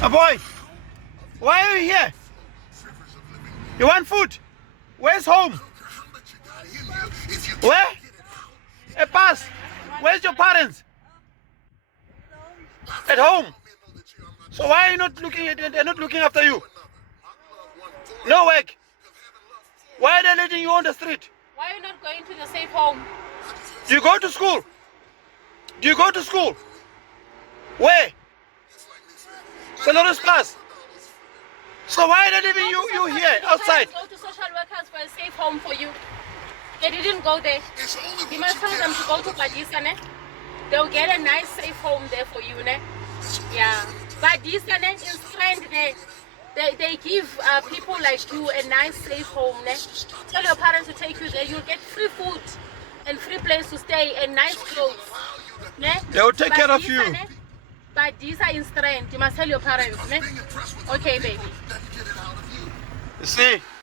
Boy, why are you here? You want food? Where's home? Where? A pass. Where's your parents? At home. So why are you not looking at? They're not looking after you. No work. Why are they letting you on the street? Why are you not going to the safe home? Do you go to school? Do you go to school? Where? Dolores Plus. So why are they leaving you here outside? Go to social workers for a safe home for you. They didn't go there. You must tell them to go to Badisa, ne? They'll get a nice safe home there for you, ne? Yeah. Badisa, ne? In strength, ne? They give people like you a nice safe home, ne? Tell your parents to take you there. You'll get free food and free place to stay and nice clothes, ne? They will take care of you. Badisa in strength. You must tell your parents, ne? Okay, baby. You see?